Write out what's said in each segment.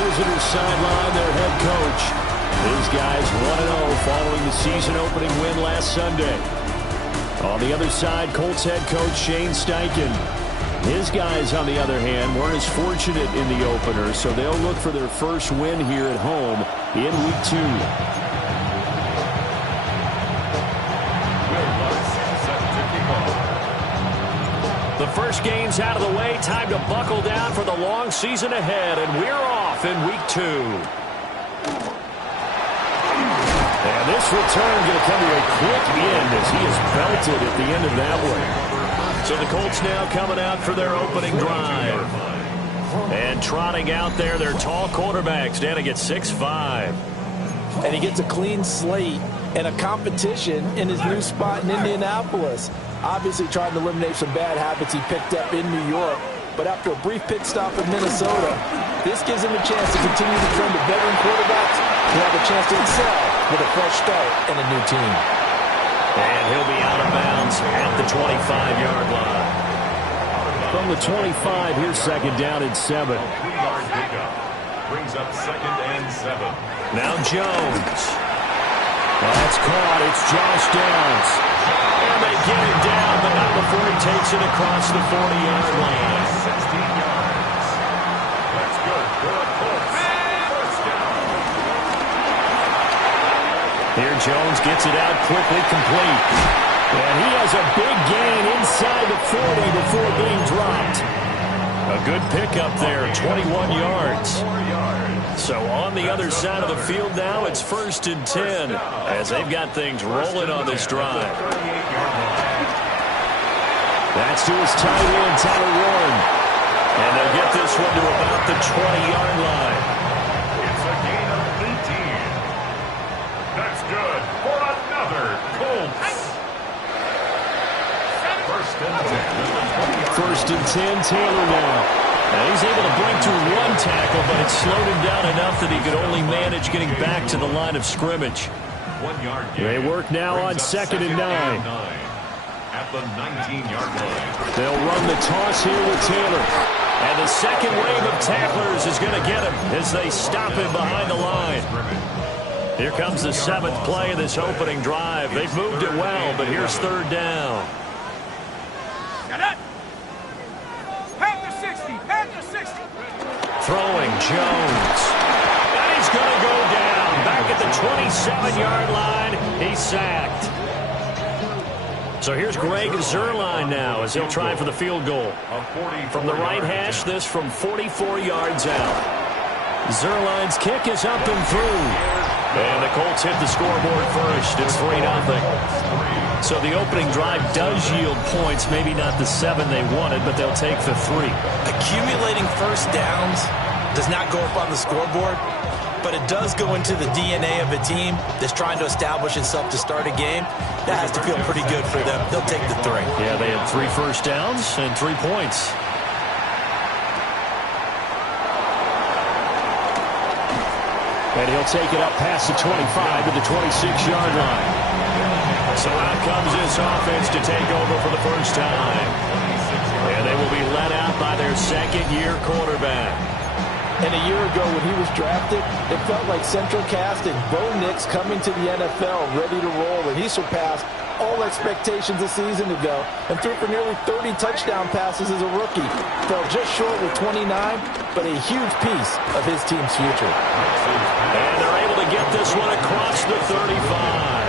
visitor's sideline, their head coach. His guys 1-0 following the season-opening win last Sunday. On the other side, Colts head coach Shane Steichen. His guys, on the other hand, weren't as fortunate in the opener, so they'll look for their first win here at home in Week 2. The first game's out of the way. Time to buckle down for the long season ahead, and we're off in Week 2. And this return going to come to a quick end as he is belted at the end of that one. So the Colts now coming out for their opening drive. And trotting out there, their tall quarterbacks standing at 6'5". And he gets a clean slate and a competition in his new spot in Indianapolis. Obviously trying to eliminate some bad habits he picked up in New York. But after a brief pit stop in Minnesota, this gives him a chance to continue the trend of veteran quarterbacks who have a chance to excel with a fresh start and a new team. And he'll be out of bounds at the 25-yard line. From the 25, here's second down and 7. Brings up 2nd and 7. Now Jones. That's caught. It's Josh Downs. And they get it down, but not before he takes it across the 40-yard line. 16 yards. That's good for a Colts. First down. Here Jones gets it out quickly, complete. And he has a big gain inside the 40 before being dropped. A good pickup there, 21 yards. So on the other side of the field now, it's 1st and 10 as they've got things rolling on this drive. That's to his tight end, Tyler Warren. And they'll get this one to about the 20-yard line. It's a gain of 18. That's good for another Colts. 1st and 10, Taylor now. Now he's able to break through one tackle, but it slowed him down enough that he could only manage getting back to the line of scrimmage. 1 yard gain. They work now on 2nd and 9. At the 19-yard line. They'll run the toss here with Taylor. And the second wave of tacklers is going to get him as they stop him behind the line. Here comes the 7th play of this opening drive. They've moved it well, but here's 3rd down. Throwing Jones. And he's going to go down. Back at the 27-yard line. He's sacked. So here's Greg Zuerlein now as he'll try for the field goal. From the right hash, this from 44 yards out. Zuerlein's kick is up and through. And the Colts hit the scoreboard first. It's 3-0. So the opening drive does yield points, maybe not the 7 they wanted, but they'll take the 3. Accumulating first downs does not go up on the scoreboard, but it does go into the DNA of a team that's trying to establish itself to start a game. That has to feel pretty good for them. They'll take the 3. Yeah, they had 3 first downs and 3 points. And he'll take it up past the 25 to the 26-yard line. So out comes this offense to take over for the first time. And they will be let out by their second-year quarterback. And a year ago when he was drafted, it felt like Central Cast and Bo Nix coming to the NFL ready to roll. And he surpassed all expectations a season ago and threw for nearly 30 touchdown passes as a rookie. Fell just short with 29, but a huge piece of his team's future. And they're able to get this one across the 35.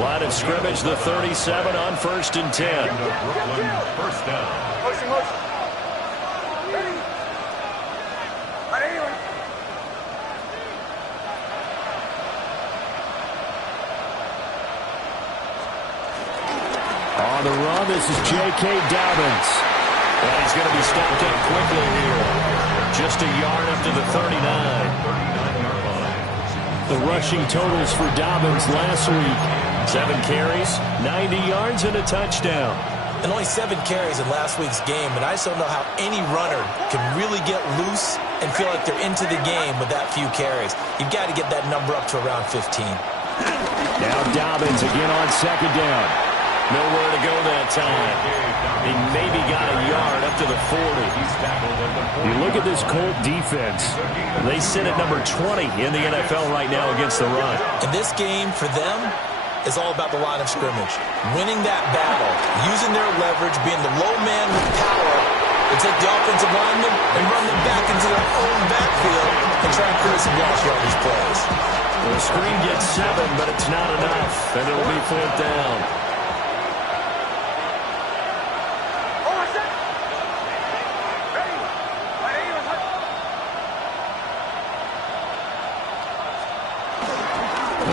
Line of scrimmage, the 37 on 1st and 10. First down. Motion. Ready. On the run, this is J.K. Dobbins. And he's going to be stopped up quickly here. Just a yard up to the 39. 39-yard line. The rushing totals for Dobbins last week. 7 carries, 90 yards, and a touchdown. And only 7 carries in last week's game, and I just don't know how any runner can really get loose and feel like they're into the game with that few carries. You've got to get that number up to around 15. Now Dobbins again on 2nd down. Nowhere to go that time. He maybe got a yard up to the 40. You look at this Colt defense. They sit at number 20 in the NFL right now against the run. And this game, for them, is all about the line of scrimmage. Winning that battle, using their leverage, being the low man with power to take the offensive linemen and run them back into their own backfield and try and create some lost yardage plays. The screen gets 7, but it's not enough, and it'll be 4th down.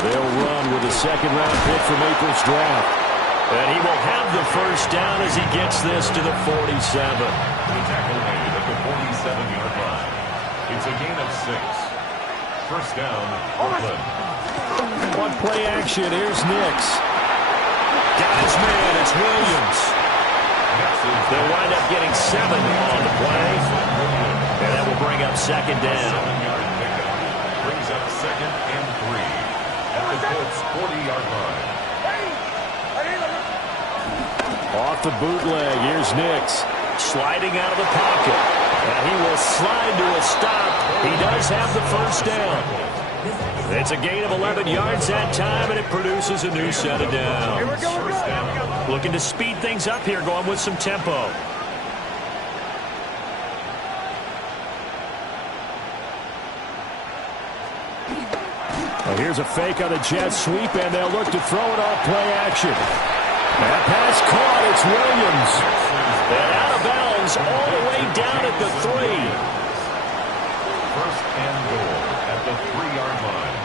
They'll run with a second-round pick from April's draft. And he will have the first down as he gets this to the 47. The tackle made at the 47-yard line. It's a gain of 6. First down, Brooklyn. On play action, here's Nix. Got his man, it's Williams. They'll wind up getting 7 on the play. And that will bring up second down. 7-yard pickup. Brings up 2nd and 3. At the Colts' 40-yard line. Off the bootleg, here's Nix. Sliding out of the pocket. And he will slide to a stop. He does have the first down. It's a gain of 11 yards that time, and it produces a new set of downs. Looking to speed things up here, going with some tempo. Well, here's a fake on a jet sweep, and they'll look to throw it off play action. That pass caught. It's Williams. And out of bounds all the way down at the 3. First and goal at the 3-yard line.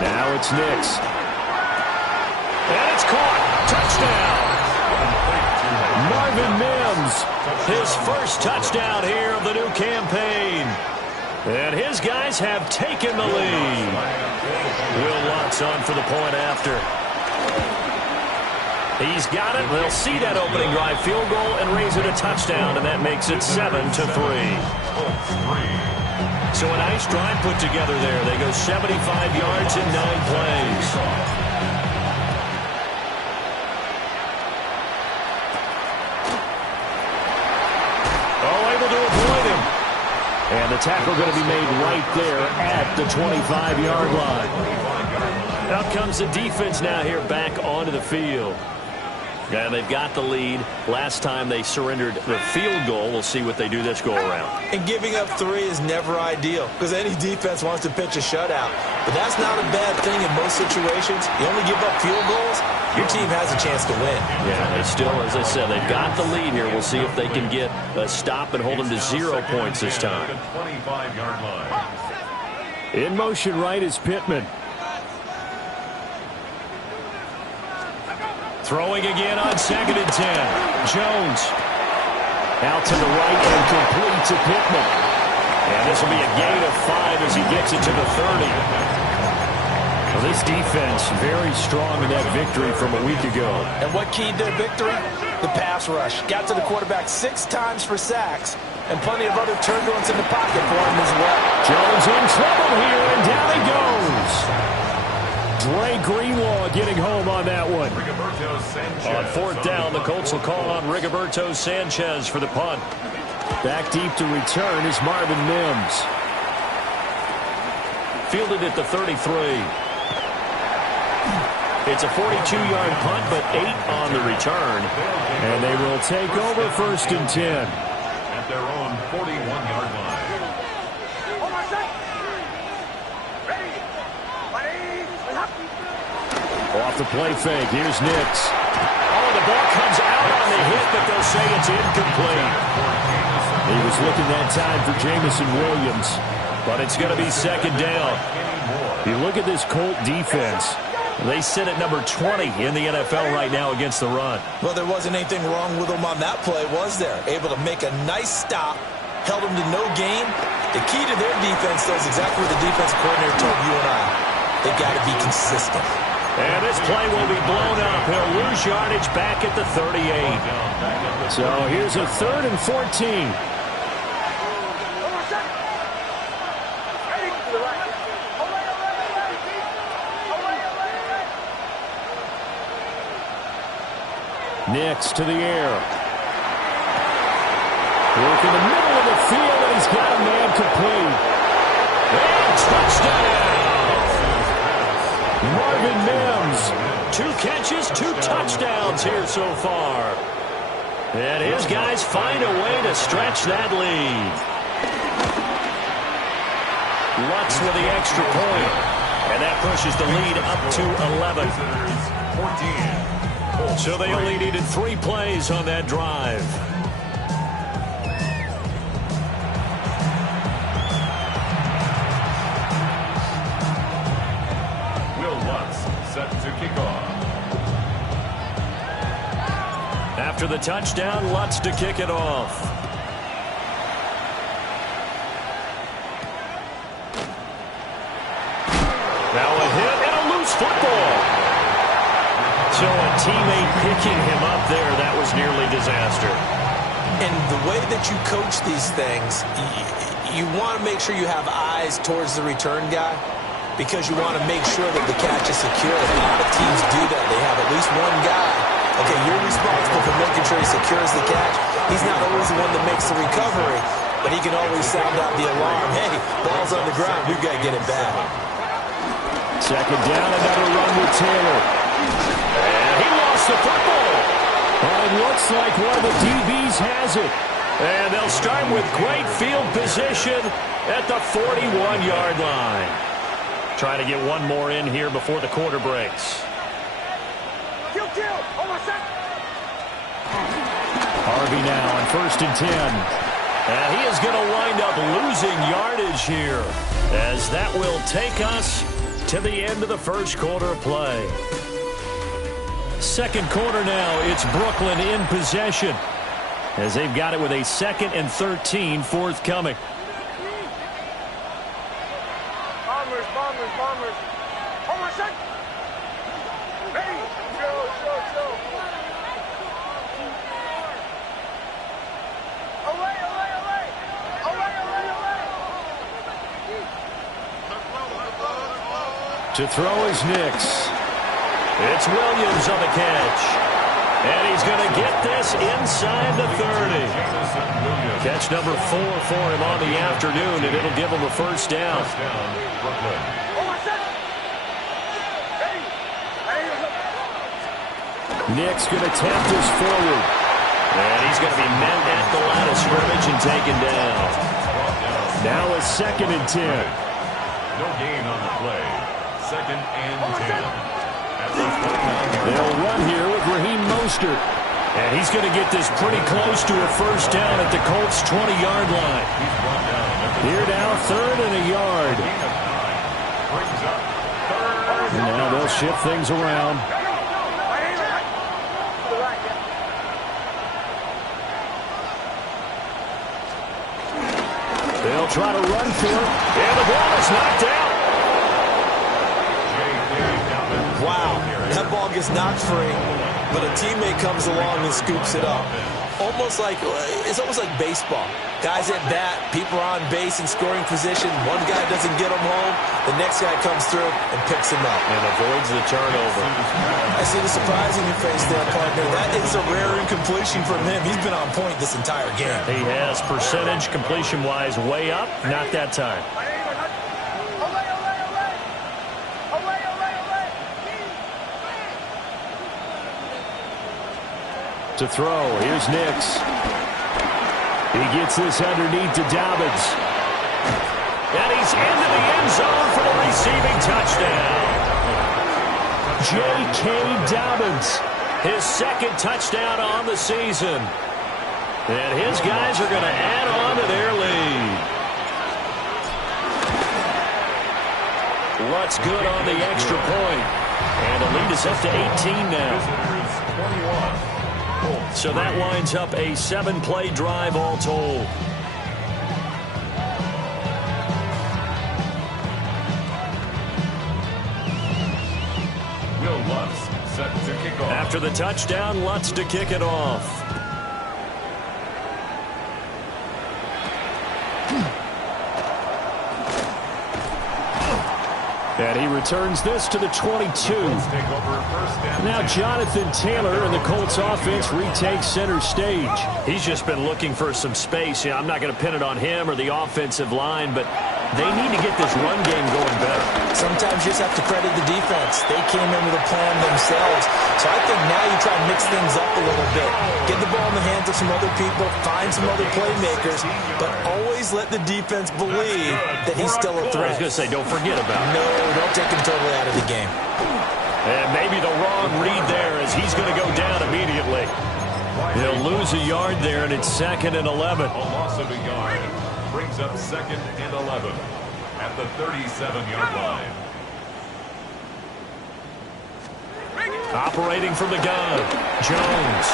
Now it's Nix. And it's caught. Touchdown. Marvin Mims. His first touchdown here of the new campaign. And his guys have taken the lead. Will Lutz on for the point after. He's got it. They'll see that opening drive field goal and raise it a touchdown, and that makes it 7-3. So a nice drive put together there. They go 75 yards in 9 plays. And the tackle going to be made right there at the 25-yard line. Out comes the defense now here back onto the field. And they've got the lead. Last time they surrendered the field goal. We'll see what they do this go-around. And giving up 3 is never ideal because any defense wants to pitch a shutout. But that's not a bad thing in most situations. You only give up field goals, your team has a chance to win. Yeah, they still, as I said, they've got the lead here. We'll see if they can get a stop and hold them to 0 points this time. 25-yard line. In motion right is Pittman. Throwing again on 2nd and 10. Jones. Out to the right and complete to Pittman. And this will be a gain of 5 as he gets it to the 30. Well, this defense very strong in that victory from a week ago. And what keyed their victory? The pass rush. Got to the quarterback 6 times for sacks and plenty of other turbulence in the pocket for him as well. Jones in trouble here, and down he goes. Dre Greenlaw getting home on that one. On 4th down, the Colts will call on Rigoberto Sanchez for the punt. Back deep to return is Marvin Mims. Fielded at the 33. It's a 42-yard punt, but 8 on the return. And they will take over 1st and 10. At their own 41-yard line. Off the play fake, here's Nix. Oh, the ball comes out on the hit, but they'll say it's incomplete. He was looking that time for Jamison Williams. But it's going to be 2nd down. You look at this Colt defense. They sit at number 20 in the NFL right now against the run. Well, there wasn't anything wrong with them on that play, was there? Able to make a nice stop, held them to no gain. The key to their defense, though, is exactly what the defensive coordinator told you and I. They've got to be consistent. And this play will be blown up. He'll lose yardage back at the 38. So here's a 3rd and 14. Nix to the air. Work in the middle of the field, and he's got a man complete. And touchdown! Marvin Mims. 2 catches, 2 touchdowns here so far. And his guys find a way to stretch that lead. Lutz with the extra point. And that pushes the lead up to 11. 14. So they only needed 3 plays on that drive. Will Lutz set to kick off. After the touchdown, Lutz to kick it off. Now a hit and a loose football. So a teammate picking him up there, that was nearly disaster. And the way that you coach these things, you want to make sure you have eyes towards the return guy because you want to make sure that the catch is secure. A lot of teams do that. They have at least one guy. Okay, you're responsible for making sure he secures the catch. He's not always the one that makes the recovery, but he can always sound out the alarm. Hey, ball's on the ground. We've got to get it back. Second down, another run with Taylor. And he lost the football. And it looks like one of the DBs has it. And they'll start with great field position at the 41-yard line. Trying to get one more in here before the quarter breaks. Harvey now on 1st and 10. And he is going to wind up losing yardage here, as that will take us to the end of the first quarter of play. Second quarter now, it's Brooklyn in possession, as they've got it with a 2nd and 13 forthcoming. Bombers. Hold on a sec. Ready. Go. Away. To throw is Nix. It's Williams on the catch. And he's going to get this inside the 30. Catch number 4 for him on the afternoon, and it'll give him a first down. Brooklyn. Nix going to tap this forward. And he's going to be met at the line of scrimmage and taken down. Now a 2nd and 10. No gain on the play. 2nd and 10. They'll run here with Raheem Mostert. And he's going to get this pretty close to a first down at the Colts' 20-yard line. Here now, 3rd and a yard. And now they'll shift things around. They'll try to run for it. And the ball is knocked out. Wow, that ball gets knocked free, but a teammate comes along and scoops it up. It's almost like baseball. Guys at bat, people are on base in scoring position. One guy doesn't get him home, the next guy comes through and picks him up. And avoids the turnover. I see the surprise in your face there, partner. That is a rare incompletion from him. He's been on point this entire game. He has percentage completion-wise way up. Not that time. To throw, here's Nix. He gets this underneath to Dobbins. And he's into the end zone for the receiving touchdown. J.K. Dobbins. His 2nd touchdown on the season. And his guys are going to add on to their lead. Lutz good on the extra point. And the lead is up to 18 now. So that winds up a 7-play drive all told. Will Lutz set to kick off. After the touchdown, Lutz to kick it off. And he returns this to the 22. Now Jonathan Taylor and the Colts offense retakes center stage. He's just been looking for some space. I'm not going to pin it on him or the offensive line, but they need to get this run game going better. Sometimes you just have to credit the defense. They came in with a plan themselves. So I think now you try to mix things up a little bit. Get the ball in the hands of some other people, find some other playmakers, but always let the defense believe that he's still a threat. I was going to say, don't forget about it. No, don't take him totally out of the game. And maybe the wrong read there as he's going to go down immediately. He'll lose a yard there, and it's 2nd and 11. A loss of a yard brings up 2nd and 11 at the 37-yard line. Operating from the gun, Jones.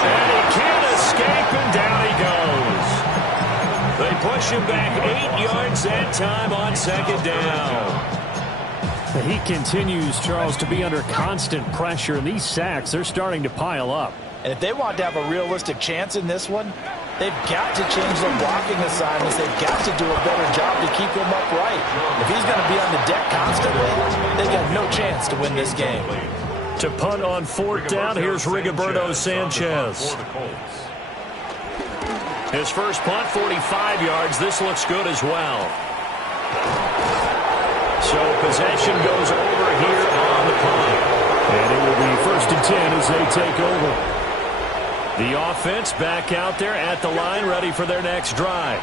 And he can't escape, and down he goes. They push him back 8 yards that time on 2nd down. He continues, Charles, to be under constant pressure, and these sacks, they're starting to pile up. And if they want to have a realistic chance in this one, they've got to change their blocking assignments. They've got to do a better job to keep him upright. If he's going to be on the deck constantly, they've got no chance to win this game. To punt on 4th down, here's Rigoberto Sanchez. His first punt, 45 yards. This looks good as well. So possession goes over here on the punt. And it will be 1st and 10 as they take over. The offense back out there at the line, ready for their next drive.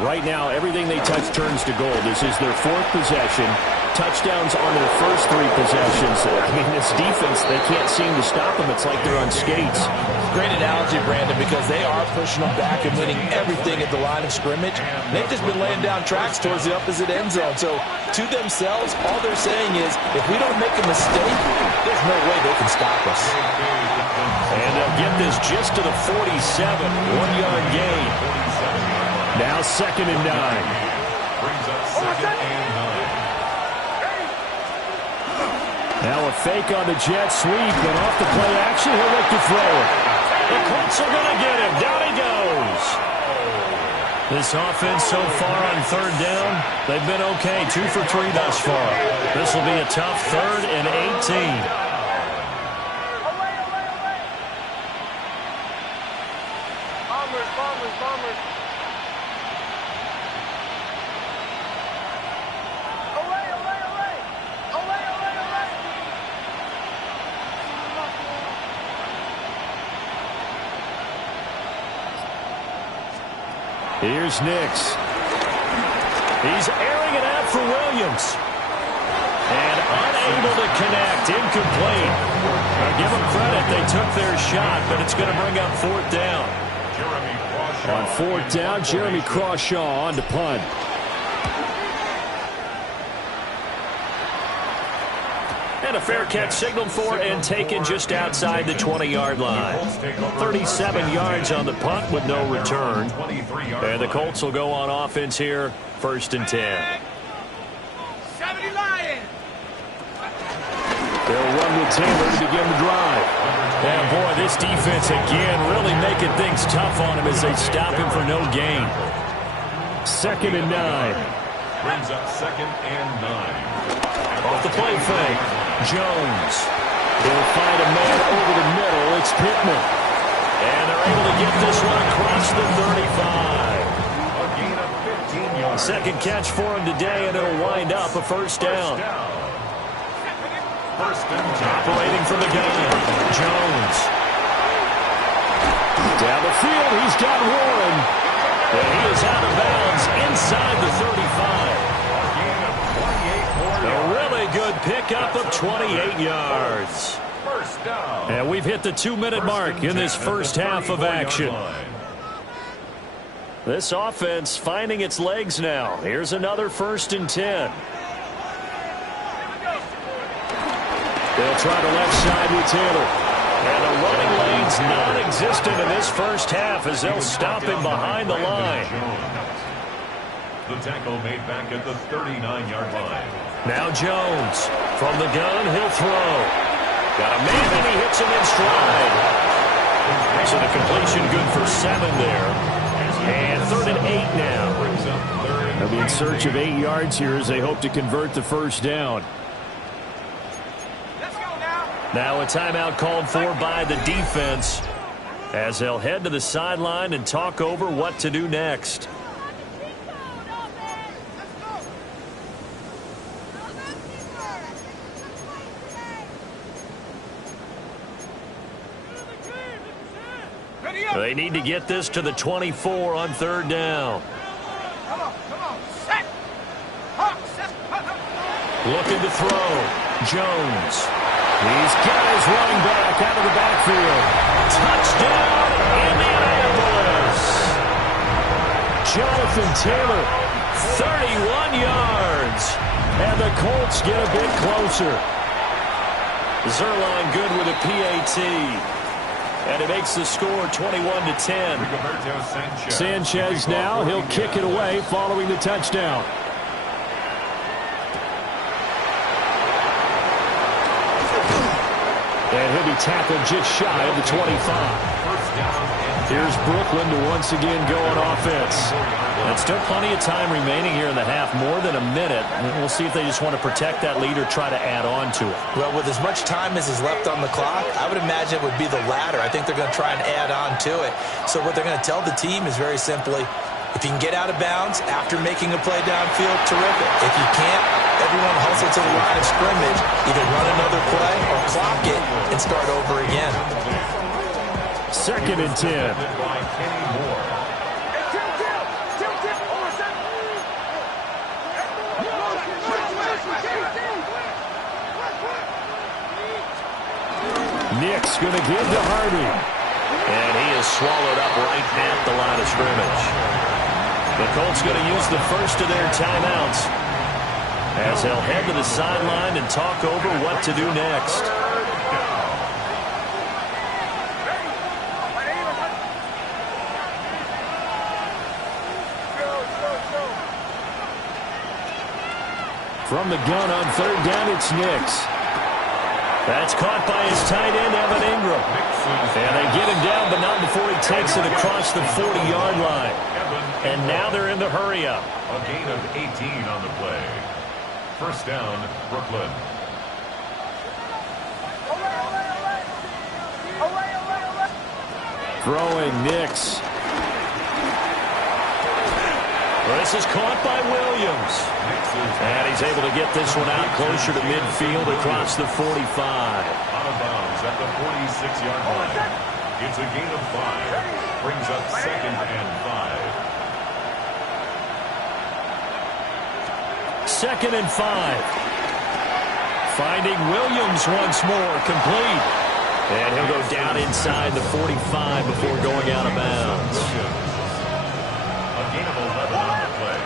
Right now, everything they touch turns to gold. This is their 4th possession. Touchdowns on their first 3 possessions. I mean, this defense, they can't seem to stop them. It's like they're on skates. Great analogy, Brandon, because they are pushing them back and winning everything at the line of scrimmage. They've just been laying down tracks towards the opposite end zone. So, to themselves, all they're saying is, if we don't make a mistake, there's no way they can stop us. And they'll get this just to the 47, 1-yard gain. Now 2nd and 9. Brings up 2nd and 9. Now a fake on the jet sweep, and off the play action, he'll look to throw it. The Colts are going to get him. Down he goes. This offense so far on 3rd down, they've been okay. 2 for 3 thus far. This will be a tough 3rd and 18. Bombers. Here's Nix. He's airing it out for Williams. And unable to connect. Incomplete. Now give them credit. They took their shot, but it's going to bring up 4th down. On 4th down, Jeremy Crawshaw on to punt. And a fair catch signaled for and taken just outside the 20-yard line. 37 yards on the punt with no return. And the Colts will go on offense here, 1st and 10. 70 Lions! They'll run with Taylor to begin the drive. And boy, this defense again really making things tough on him as they stop him for no gain. 2nd and 9. Brings up 2nd and 9. Off the play fake, Jones. They'll find a man over the middle. It's Pittman. And they're able to get this one across the 35. A gain of 15 yards. Second catch for him today, and it'll wind up a 1st down. Operating from the gun, Jones. Down the field, he's got Warren. And he is out of bounds inside the 35. A really good pickup of 28 yards. First down. And we've hit the 2-minute mark in this first half of action. This offense finding its legs now. Here's another 1st and 10. They'll try the left side with Taylor. And the running lane's non-existent in this first half as they'll stop him behind the line. The tackle made back at the 39-yard line. Now Jones from the gun, he'll throw. Got a man and he hits him in stride. So the completion good for 7 there. And 3rd and 8 now. Brings up 3rd They'll be in search of 8 yards here as they hope to convert the first down. Let's go now. Now a timeout called for by the defense as they'll head to the sideline and talk over what to do next. They need to get this to the 24 on third down. Come on. Set. Looking to throw. Jones. He's got his running back out of the backfield. Touchdown, Indianapolis. Jonathan Taylor, 31 yards. And the Colts get a bit closer. Zerline good with a PAT. And it makes the score 21-10. Sanchez now, he'll kick it away following the touchdown. And he'll be tackled just shy of the 25. Here's Brooklyn to once again go on offense. And still plenty of time remaining here in the half, more than a minute. We'll see if they just want to protect that lead or try to add on to it. Well, with as much time as is left on the clock, I would imagine it would be the latter. I think they're going to try and add on to it. So what they're going to tell the team is very simply, if you can get out of bounds after making a play downfield, terrific. If you can't, everyone hustle to the line of scrimmage, either run another play or clock it and start over again. 2nd and 10. Nick's going to give to Harvey. And he is swallowed up right at the line of scrimmage. The Colts going to use the first of their timeouts as they'll head to the sideline and talk over what to do next. From the gun on third down, it's Nix. That's caught by his tight end, Evan Ingram. And they get him down, but not before he takes it across the 40-yard line. And now they're in the hurry-up. A gain of 18 on the play. First down, Brooklyn. Throwing Nix. This is caught by Williams. And he's able to get this one out closer to midfield across the 45. Out of bounds at the 46-yard line. It's a gain of 5. Brings up 2nd and 5. 2nd and 5. Finding Williams once more, complete. And he'll go down inside the 45 before going out of bounds. A gain of 11 on the play.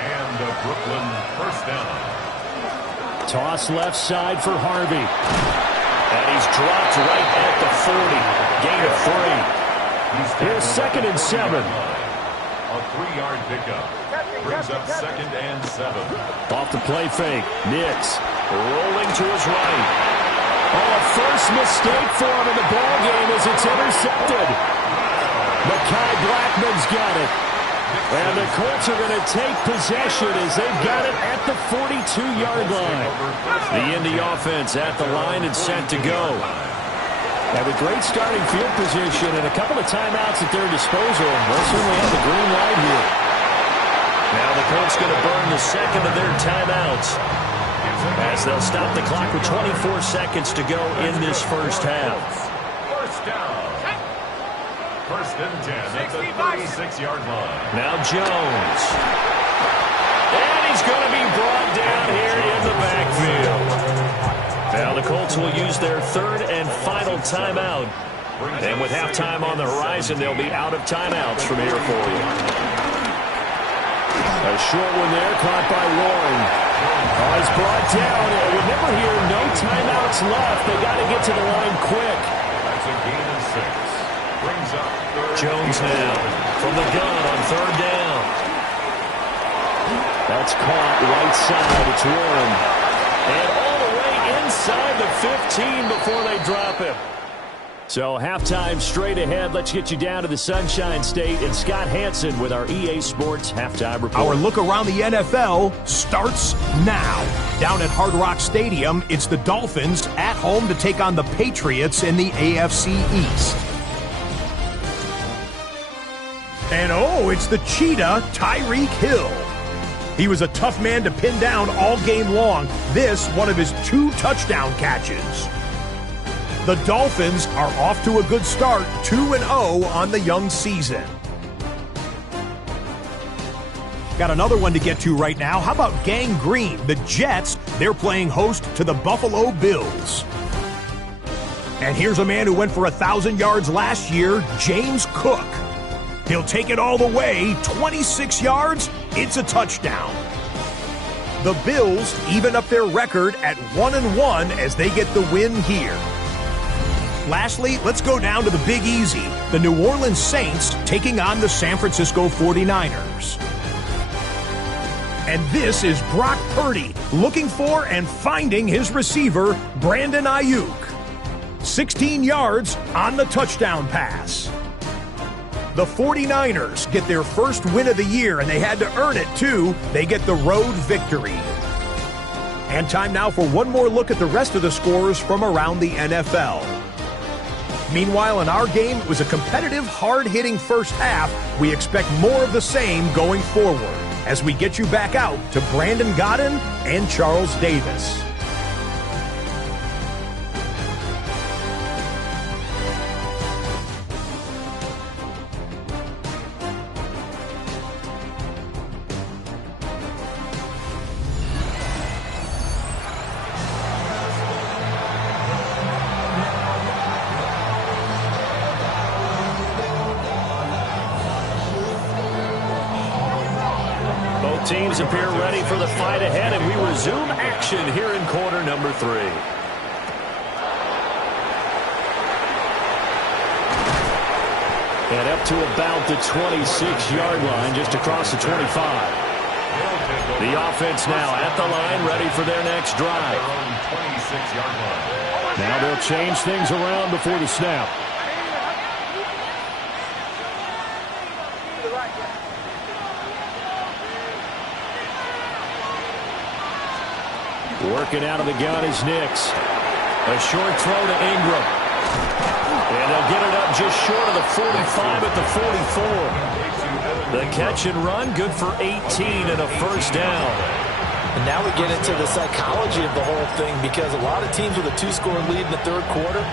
And a Brooklyn first down. Toss left side for Harvey. And he's dropped right at the 40. Gain of 3. Here's 2nd and 7. A 3-yard pickup. Brings up 2nd and 7. Off the play fake. Nix. Rolling to his right. Oh, a first mistake for him in the ball game as it's intercepted. Mekhi Blackman's got it. And the Colts are going to take possession as they've got it at the 42-yard line. The Indy offense at the line and set to go. Have a great starting field position and a couple of timeouts at their disposal. They'll certainly have the green light here. Now the Colts going to burn the second of their timeouts as they'll stop the clock with 24 seconds to go in this first half. First down. First and 10 at the 36-yard line. Now Jones. And he's going to be brought down here in the backfield. Now the Colts will use their third and final timeout. And with halftime on the horizon, they'll be out of timeouts from here for you. A short one there, caught by Warren. Oh, he's brought down. And remember here, no timeouts left. They got to get to the line quick. That's a gain of 6. Brings up Jones now from the gun on third down. That's caught right side. It's Warren. And all the way inside the 15 before they drop him. So halftime straight ahead. Let's get you down to the Sunshine State and Scott Hansen with our EA Sports halftime report. Our look around the NFL starts now. Down at Hard Rock Stadium, it's the Dolphins at home to take on the Patriots in the AFC East. And it's the Cheetah, Tyreek Hill. He was a tough man to pin down all game long. This, one of his 2 touchdown catches. The Dolphins are off to a good start, 2-0 on the young season. Got another one to get to right now. How about Gang Green? The Jets, they're playing host to the Buffalo Bills. And here's a man who went for 1,000 yards last year, James Cook. He'll take it all the way, 26 yards, it's a touchdown. The Bills even up their record at 1-1 as they get the win here. Lastly, let's go down to the Big Easy. The New Orleans Saints taking on the San Francisco 49ers. And this is Brock Purdy looking for and finding his receiver, Brandon Ayuk. 16 yards on the touchdown pass. The 49ers get their first win of the year, and they had to earn it, too. They get the road victory. And time now for one more look at the rest of the scores from around the NFL. Meanwhile, in our game, it was a competitive, hard-hitting first half. We expect more of the same going forward as we get you back out to Brandon Godden and Charles Davis. Teams appear ready for the fight ahead, and we resume action here in quarter number 3. And up to about the 26-yard line, just across the 25. The offense now at the line, ready for their next drive. Now they'll change things around before the snap. Working out of the gun is Nix. A short throw to Ingram. And they'll get it up just short of the 45 at the 44. The catch and run, good for 18 and a first down. And now we get into the psychology of the whole thing, because a lot of teams with a 2-score lead in the third quarter,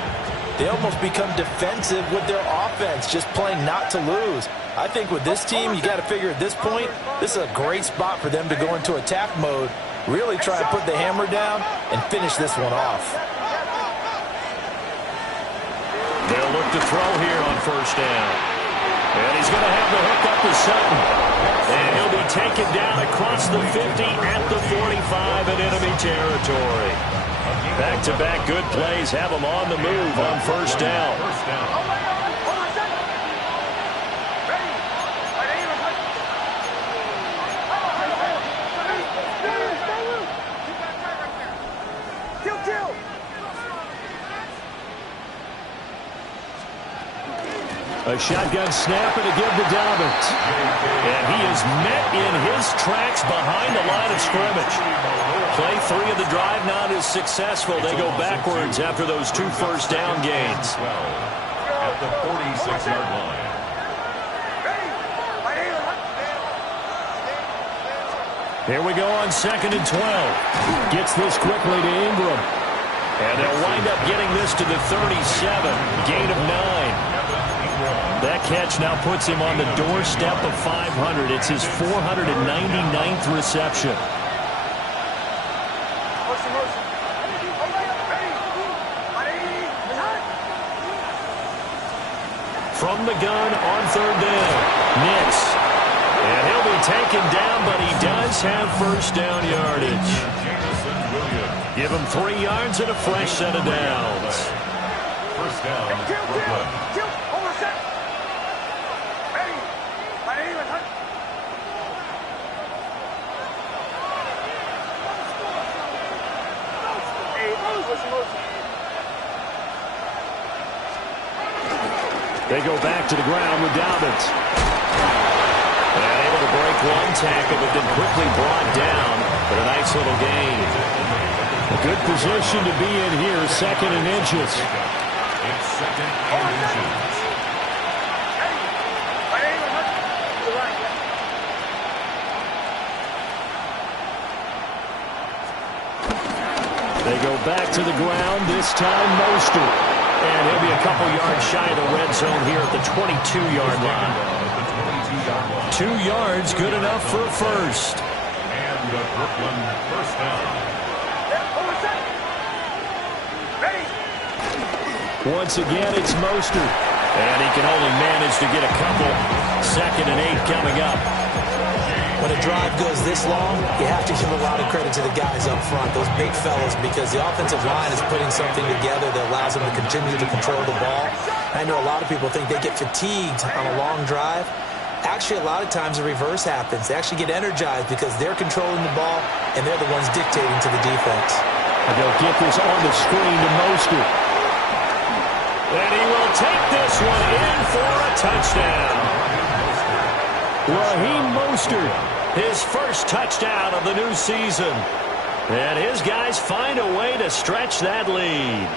they almost become defensive with their offense, just playing not to lose. I think with this team, you got to figure at this point, this is a great spot for them to go into attack mode. Really try and put the hammer down and finish this one off. They'll look to throw here on first down. And he's going to have the hook up to Sutton. And he'll be taken down across the 50 at the 45 in enemy territory. Back-to-back good plays have him on the move on first down. A shotgun snap and a give to Dobbins. And he is met in his tracks behind the line of scrimmage. Play 3 of the drive not as successful. They go backwards after those 2 first down gains. At the 46-yard line. Here we go on 2nd and 12. Gets this quickly to Ingram. And they'll wind up getting this to the 37. Gain of 9. That catch now puts him on the doorstep of 500. It's his 499th reception. From the gun on 3rd down, Nix. And he'll be taken down, but he does have first down yardage. Give him 3 yards and a fresh set of downs. First down, They go back to the ground with Dobbins. And able to break one tackle, but then quickly brought down. But a nice little gain. A good position to be in here, 2nd and inches. It's 2nd and inches. They go back to the ground, this time Mostert. And he'll be a couple yards shy of the red zone here at the 22-yard line. 2 yards, good enough for a first. And a Brooklyn first down. Once again, it's Mostert. And he can only manage to get a couple. 2nd and 8 coming up. When a drive goes this long, you have to give a lot of credit to the guys up front, those big fellas, because the offensive line is putting something together that allows them to continue to control the ball. I know a lot of people think they get fatigued on a long drive. Actually, a lot of times the reverse happens. They actually get energized because they're controlling the ball, and they're the ones dictating to the defense. And they'll get this on the screen to Mostert. And he will take this one in for a touchdown. Raheem Mostert, his first touchdown of the new season. And his guys find a way to stretch that lead.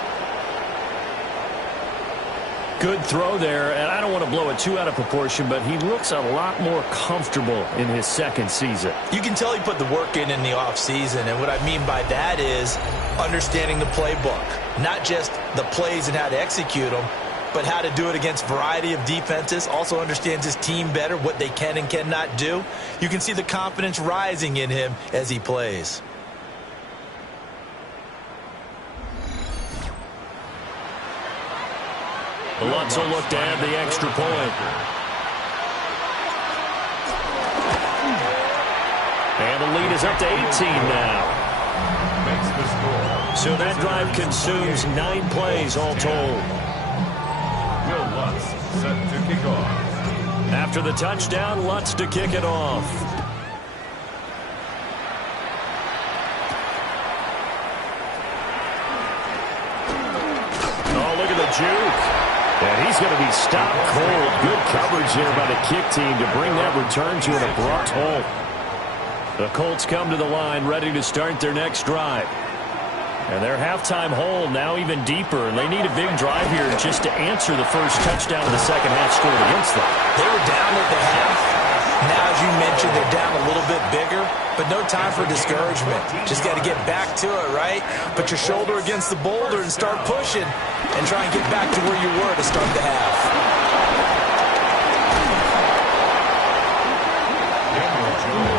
good throw there, and I don't want to blow it too out of proportion, but he looks a lot more comfortable in his second season. You can tell he put the work in the offseason, and what I mean by that is understanding the playbook, not just the plays and how to execute them, but how to do it against a variety of defenses. Also understands his team better, what they can and cannot do. You can see the confidence rising in him as he plays. Lutz will look to add the extra point. And the lead is up to 18 now. Makes the score. So that drive consumes 9 plays all told. Will Lutz set to kick off. After the touchdown, Lutz to kick it off. Oh, look at the juke. And he's going to be stopped cold. Good coverage there by the kick team to bring that return to an abrupt halt. The Colts come to the line ready to start their next drive. And their halftime hole now even deeper, and they need a big drive here just to answer the first touchdown of the second half scored against them. They were down at the half. Now, as you mentioned, they're down a little bit bigger, but no time for discouragement. Just got to get back to it, right? Put your shoulder against the boulder and start pushing and try and get back to where you were to start the half.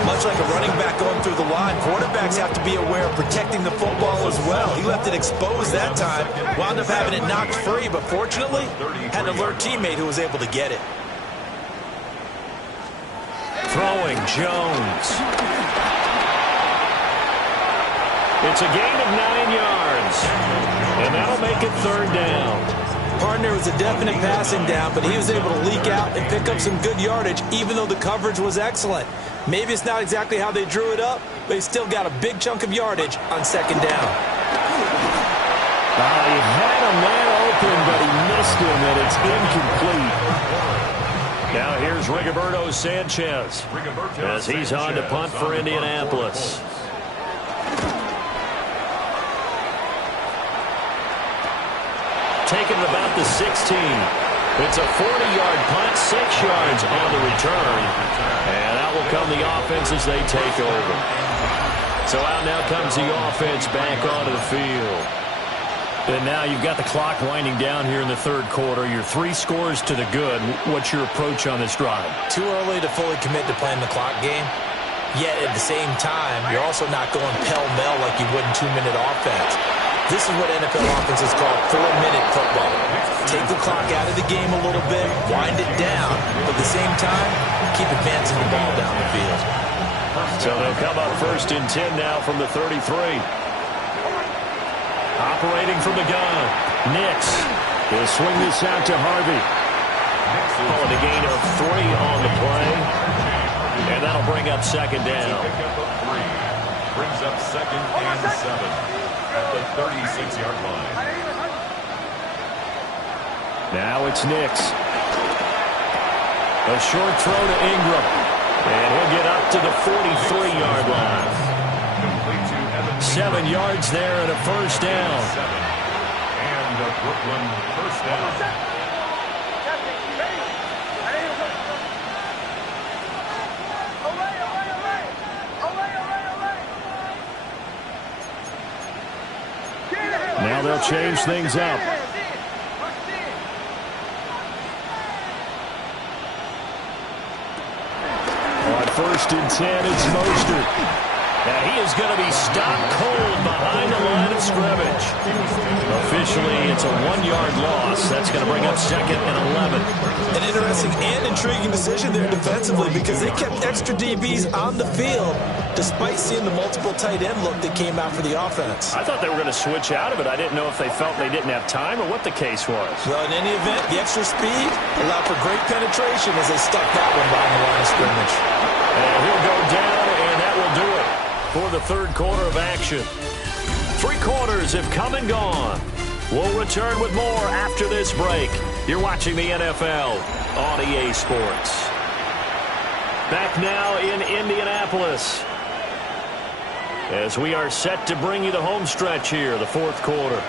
Much like a running back going through the line, quarterbacks have to be aware of protecting the football as well. He left it exposed that time, wound up having it knocked free, but fortunately, had an alert teammate who was able to get it. Throwing Jones. It's a gain of 9 yards. And that'll make it third down. Partner was a definite passing down, but he was able to leak out and pick up some good yardage, even though the coverage was excellent. Maybe it's not exactly how they drew it up, but he still got a big chunk of yardage on second down. He had a man open, but he missed him, and it's incomplete. Now here's Rigoberto Sanchez as he's on to punt for Indianapolis. Taking it about the 16. It's a 40-yard punt, 6 yards on the return. And out will come the offense as they take over. So out now comes the offense back onto the field. And now you've got the clock winding down here in the third quarter. You're 3 scores to the good. What's your approach on this drive? Too early to fully commit to playing the clock game. Yet at the same time, you're also not going pell-mell like you would in 2-minute offense. This is what NFL offenses call 4-minute football. Take the clock out of the game a little bit, wind it down, but at the same time, keep advancing the ball down the field. So they'll come up first and 10 now from the 33. Operating from the gun, Nix. He'll swing this out to Harvey. Calling a gain of 3 on the play. And that'll bring up second down. Brings up second and 7 at the 36-yard line. Now it's Nix. A short throw to Ingram. And he'll get up to the 43-yard line. 7 yards there and a first down. And a Brooklyn first down. Now they'll change things up. On 1st and 10, it's Mostert. Now he is going to be stopped cold behind the line of scrimmage. Officially, it's a 1-yard loss. That's going to bring up 2nd and 11. An interesting and intriguing decision there defensively because they kept extra DBs on the field despite seeing the multiple tight end look that came out for the offense. I thought they were going to switch out of it. I didn't know if they felt they didn't have time or what the case was. Well, in any event, the extra speed allowed for great penetration as they stuck that one behind the line of scrimmage. And he'll go down, and that will do it for the 3rd quarter of action. 3 quarters have come and gone. We'll return with more after this break. You're watching the NFL on EA Sports. Back now in Indianapolis as we are set to bring you the home stretch here, the 4th quarter.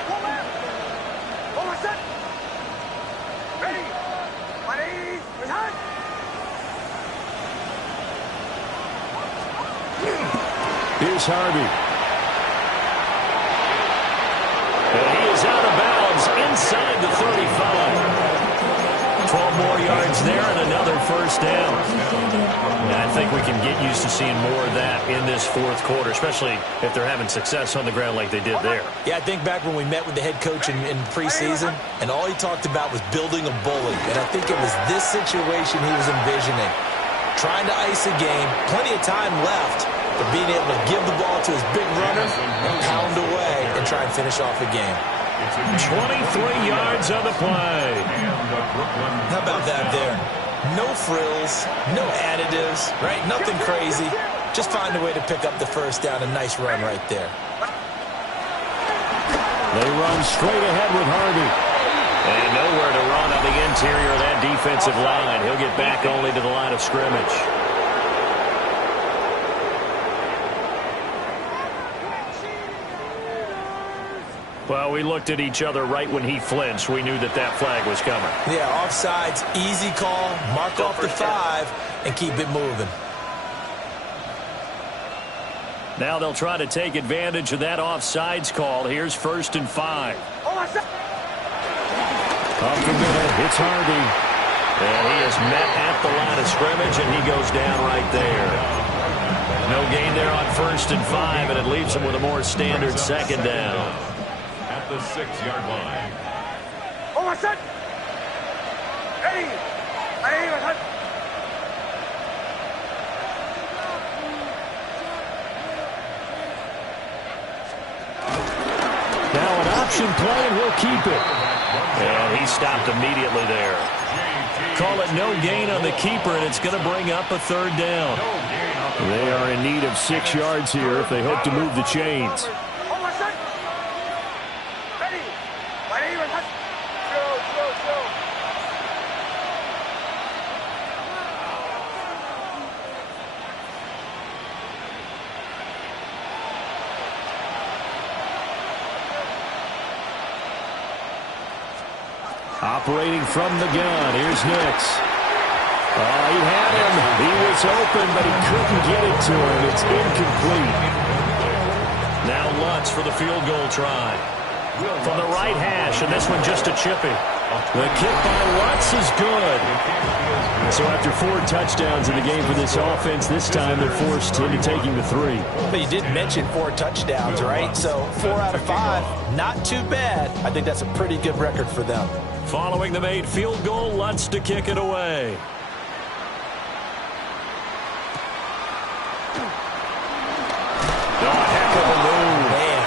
Here's Harvey. And he is out of bounds inside the 35. 12 more yards there and another first down. And I think we can get used to seeing more of that in this 4th quarter, especially if they're having success on the ground like they did there. Yeah, I think back when we met with the head coach in preseason, and all he talked about was building a bully. And I think it was this situation he was envisioning. Trying to ice a game, plenty of time left, but being able to give the ball to his big runner and pound away and try and finish off a game. 23 yards on the play. How about that there? No frills, no additives, right? Nothing crazy. Just find a way to pick up the first down. A nice run right there. They run straight ahead with Harvey. And nowhere to run on the interior of that defensive line. He'll get back only to the line of scrimmage. Well, we looked at each other right when he flinched. We knew that that flag was coming. Yeah, offsides, easy call, mark off the 5, and keep it moving. Now they'll try to take advantage of that offsides call. Here's 1st and 5. Up the middle, it's Harvey. And he is met at the line of scrimmage, and he goes down right there. No gain there on 1st and 5, and it leaves him with a more standard 2nd down. At the 6-yard line. Now an option play, and we'll keep it. And he stopped immediately there. Call it no gain on the keeper, and it's going to bring up a 3rd down. They are in need of 6 yards here if they hope to move the chains. Operating from the gun, here's Nix. Oh, he had him. He was open, but he couldn't get it to him. It's incomplete. Now Lutz for the field goal try. From the right hash, and this one just a chippy. The kick by Lutz is good. So after 4 touchdowns in the game for this offense, this time they're forced into taking the 3. But you did mention 4 touchdowns, right? So 4 out of 5, not too bad. I think that's a pretty good record for them. Following the made field goal, Lutz to kick it away. Oh, heck of a move. Man.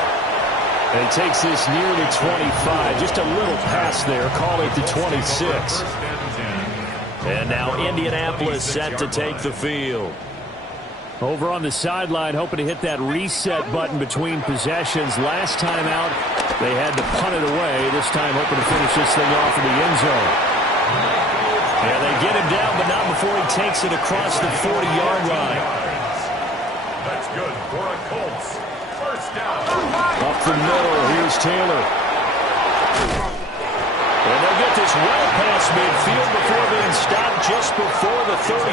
And takes this near to 25. Just a little pass there. Call it the 26. And now Indianapolis set to take the field. Over on the sideline, hoping to hit that reset button between possessions. Last time out, they had to punt it away. This time hoping to finish this thing off in the end zone. Yeah, they get him down, but not before he takes it across the 40-yard line. That's good for a Colts. First down. Up the middle, here's Taylor. And they'll get this well past midfield before being stopped just before the 35.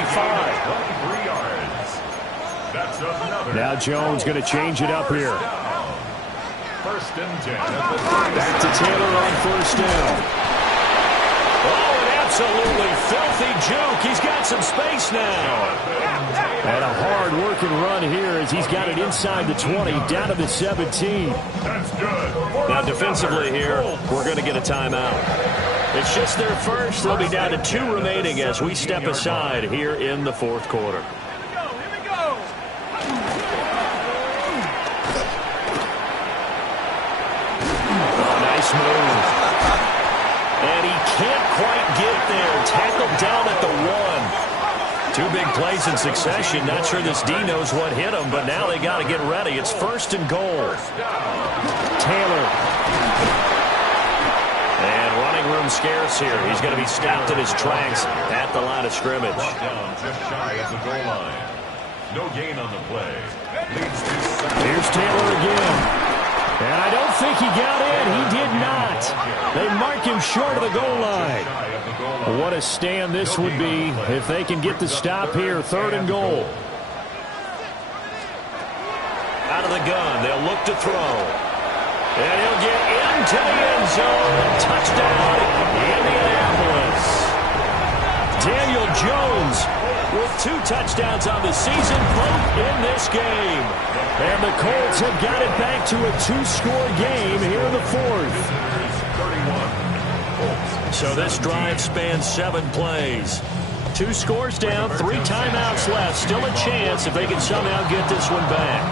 23 yards. That's another. Now Jones going to change it up here. First and 10 at the 36. Back to Taylor on first down. Oh, an absolutely filthy juke. He's got some space now. And a hard-working run here as he's got it inside the 20, down to the 17. That's good. Now, defensively here, we're going to get a timeout. It's just their first. They'll be down to 2 remaining as we step aside here in the fourth quarter. Nice move. And he can't quite get there. Tackled down at the 1. 2 big plays in succession. Not sure this D knows what hit him, but now they got to get ready. It's first and goal. Taylor. And running room scarce here. He's going to be stopped in his tracks at the line of scrimmage. Brought down just shy of the goal line. No gain on the play. Leads to 7. Here's Taylor again. And I don't think he got in. He did not. They mark him short of the goal line. What a stand this would be if they can get the stop here. Third and goal. Out of the gun. They'll look to throw. And he'll get into the end zone. Touchdown, Indianapolis. Daniel Jones with 2 touchdowns on the season, both in this game. And the Colts have got it back to a 2-score game here in the fourth. 31. So this drive spans 7 plays. 2 scores down, 3 timeouts left. Still a chance if they can somehow get this one back.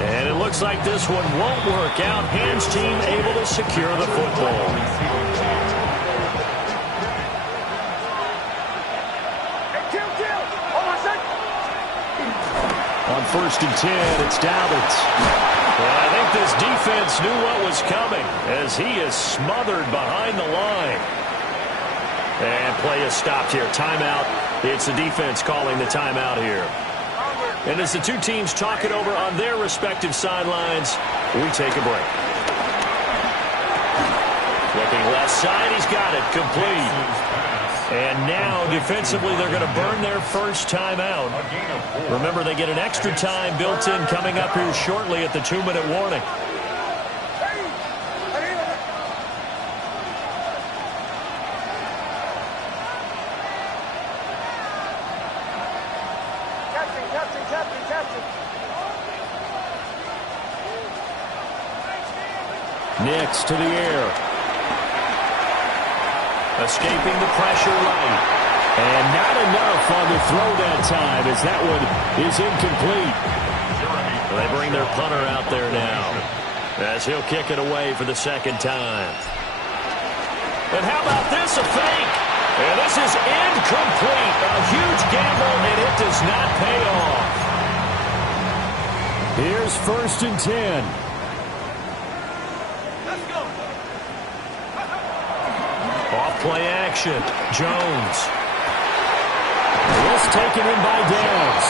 And it looks like this one won't work out. Hands team able to secure the football. On first and 10, it's Dalvin. Well, I think this defense knew what was coming as he is smothered behind the line. And play is stopped here. Timeout. It's the defense calling the timeout here. And as the 2 teams talk it over on their respective sidelines, we take a break. Looking left side, he's got it. Complete. And now, defensively, they're going to burn their first timeout. Remember, they get an extra time built in coming up here shortly at the 2-minute warning. Nix to the air. Escaping the pressure right. And not enough on the throw that time as that one is incomplete. They bring their punter out there now as he'll kick it away for the second time. And how about this, a fake? And this is incomplete. A huge gamble, and it does not pay off. Here's first and 10. Play action. Jones. This taken in by Downs.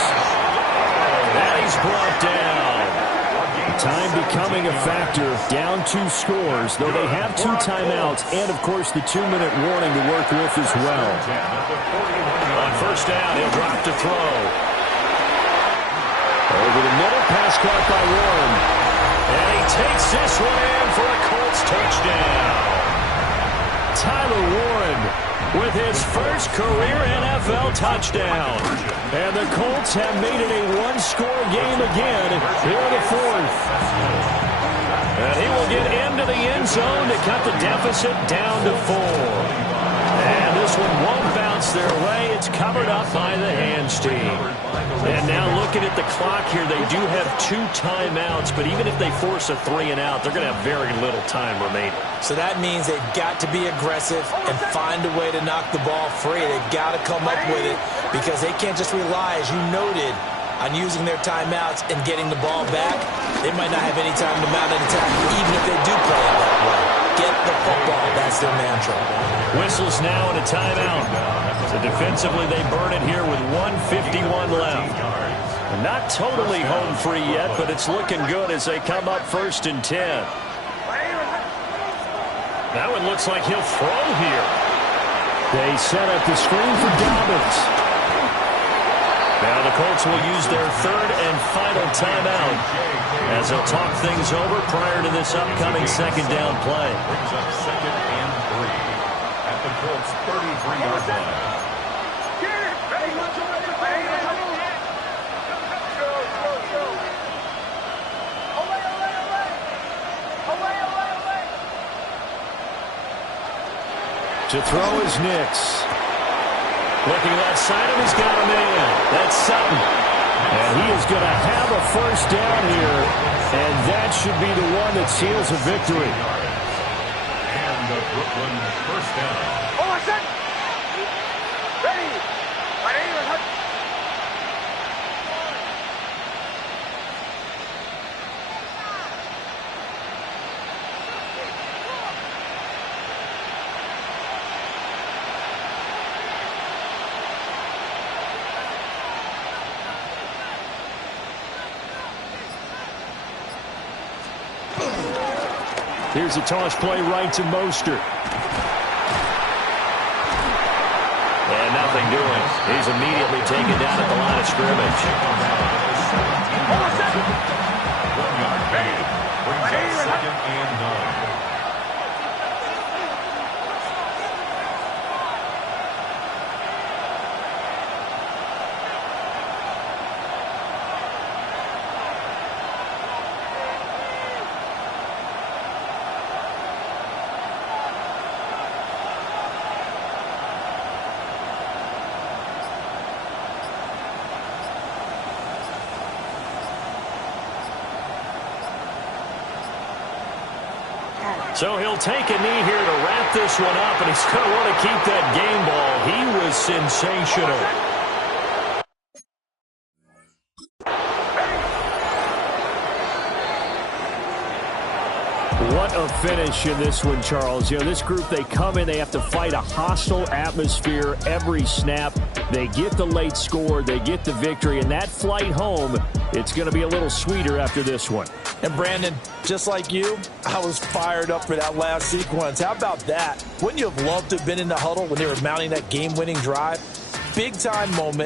And he's brought down. Time becoming a factor. Down 2 scores, though they have 2 timeouts and, of course, the 2-minute warning to work with as well. On first down, he'll drop to throw. Over the middle, pass caught by Warren. And he takes this one in for a Colts touchdown. Tyler Warren with his first career NFL touchdown. And the Colts have made it a 1-score game again here in the fourth. And he will get into the end zone to cut the deficit down to 4. And this one won't bounce their way. It's covered up by the hands team. And now looking at the clock here, they do have 2 timeouts, but even if they force a 3 and out, they're going to have very little time remaining. So that means they've got to be aggressive and find a way to knock the ball free. They've got to come up with it because they can't just rely, as you noted, on using their timeouts and getting the ball back. They might not have any time to mount an attack, even if they do play it that way. Get the football. That's their mantra. Whistles now and a timeout. So defensively, they burn it here with 1:51 left. Not totally home free yet, but it's looking good as they come up 1st and 10. That one looks like he'll throw here. They set up the screen for Dobbins. Now the Colts will use their 3rd and final timeout as they'll talk things over prior to this upcoming 2nd down play. Brings up 2nd and 3 at the Colts' 33-yard line. To throw is Nix. Looking left side of him, he's got a man. That's Sutton. And he is going to have a 1st down here, and that should be the one that seals a victory. And the Brooklyn 1st down. Here's a toss play right to Mostert. And nothing doing. He's immediately taken down at the line of scrimmage. 1-yard gain. Brings up 2nd and 9. So he'll take a knee here to wrap this one up, and he's going to want to keep that game ball. He was sensational. What a finish in this one, Charles. You know, this group, they come in, they have to fight a hostile atmosphere every snap. They get the late score, they get the victory, and that flight home, it's going to be a little sweeter after this one. And Brandon, just like you, I was fired up for that last sequence. How about that? Wouldn't you have loved to have been in the huddle when they were mounting that game-winning drive? Big-time moment.